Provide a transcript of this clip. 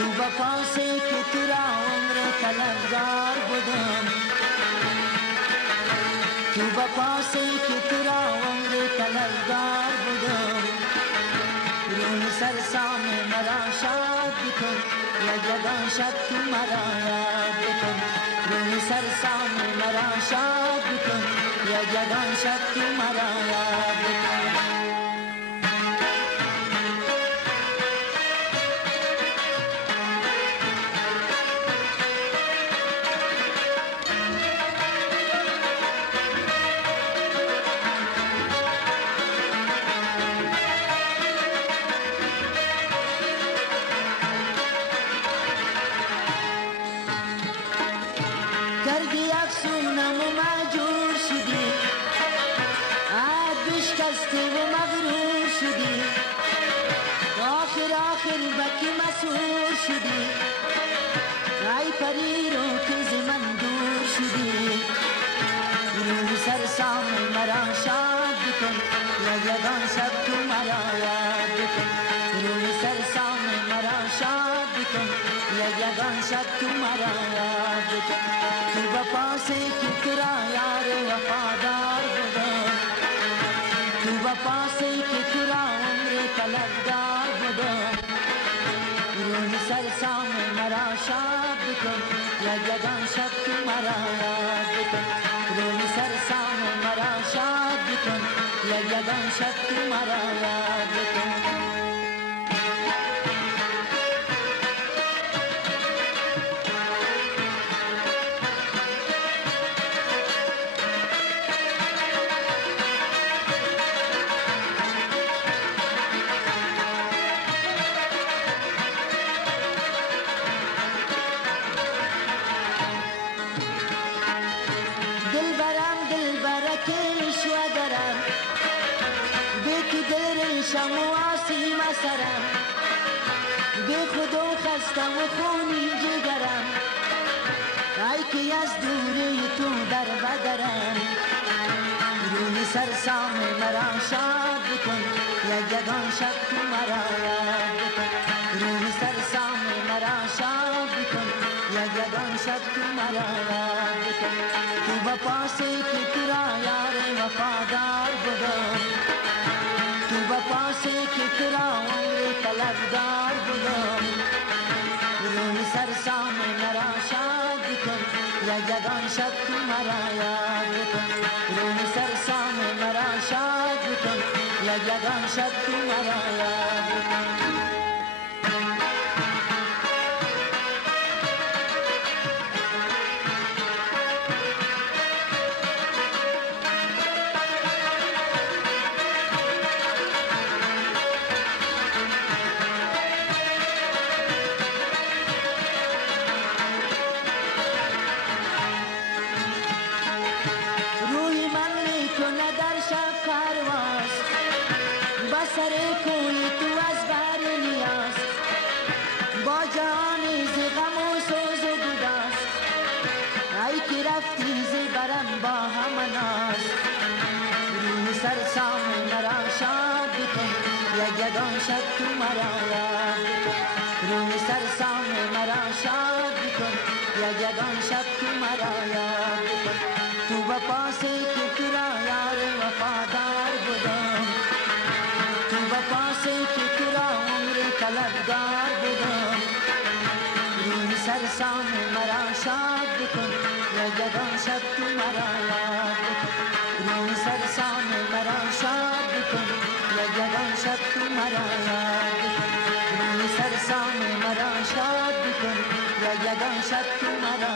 تو وفاسی که تو را عمر طلبگار بودم، تو وفاسی که تو را عمر طلبگار بودم، روی سرسام مرا شاد بکن، یگان شب تو مرا یاد بکن، روی سرسام مرا شاد بکن، یگان شب تو مرا یاد بکن. کردی افسونم و مجور شدی، عهد بشکستی و مغرور شدی، آخر بکی مسحور شدی، ای پری رو که ز من دور شدی، روی سرسام مرا شاد بکن، یگان شب تو مرا یاد بکن، روی سرسام مرا شاد بکن، یگان شب تو مرا یاد بکن. تو وفاسی که تو را یار وفادار بودم، تو وفاسی که تو را عمر طلبگار بودم، روی سرسام مرا شاد بکن، یگان شب تو مرا یاد بکن، روی سرسام مرا شاد بکن، یگان شب تو مرا یاد بکن. دلبرکش و درم به که دل ریشم و آسیم سرم، به خود و خستم و خونی جگرم، ای که از دوری تو در بدرم، روی سرسام مرا شاد بکن، یگان شب تو مرا یاد بکن، روی سرسام مرا شاد بکن، یگان شب تو مرا یاد بکن. تو وفاسی که تو را یار وفادار بودم، تو وفاسی که تو را عمر طلبگار بودم، روی سرسام مرا شاد بکن، یگان شب تو مرا یاد بکن، روی سرسام مرا شاد بکن، یگان شب تو مرا یاد بکن. سر کوی تو از بر نیاز، با جهانی ز غم و سوز و گداز، ای که رفتی ز برم با هم ناز، روی سرسام مرا شاد بکن، یگان شب تو مرا یاد بکن، روی سرسام مرا شاد بکن، یگان شب تو مرا یاد بکن. تو وفاسی که تو را یار وفادار بودم، تو وفاسی که تو را عمر طلبگار بودم، روی سرسام مرا شاد بکن، یگان شب تو مرا یاد بکن، روی سرسام مرا شاد بکن، یگان شب تو مرا یاد بکن، روی سرسام مرا شاد بکن، یگان شب تو مرا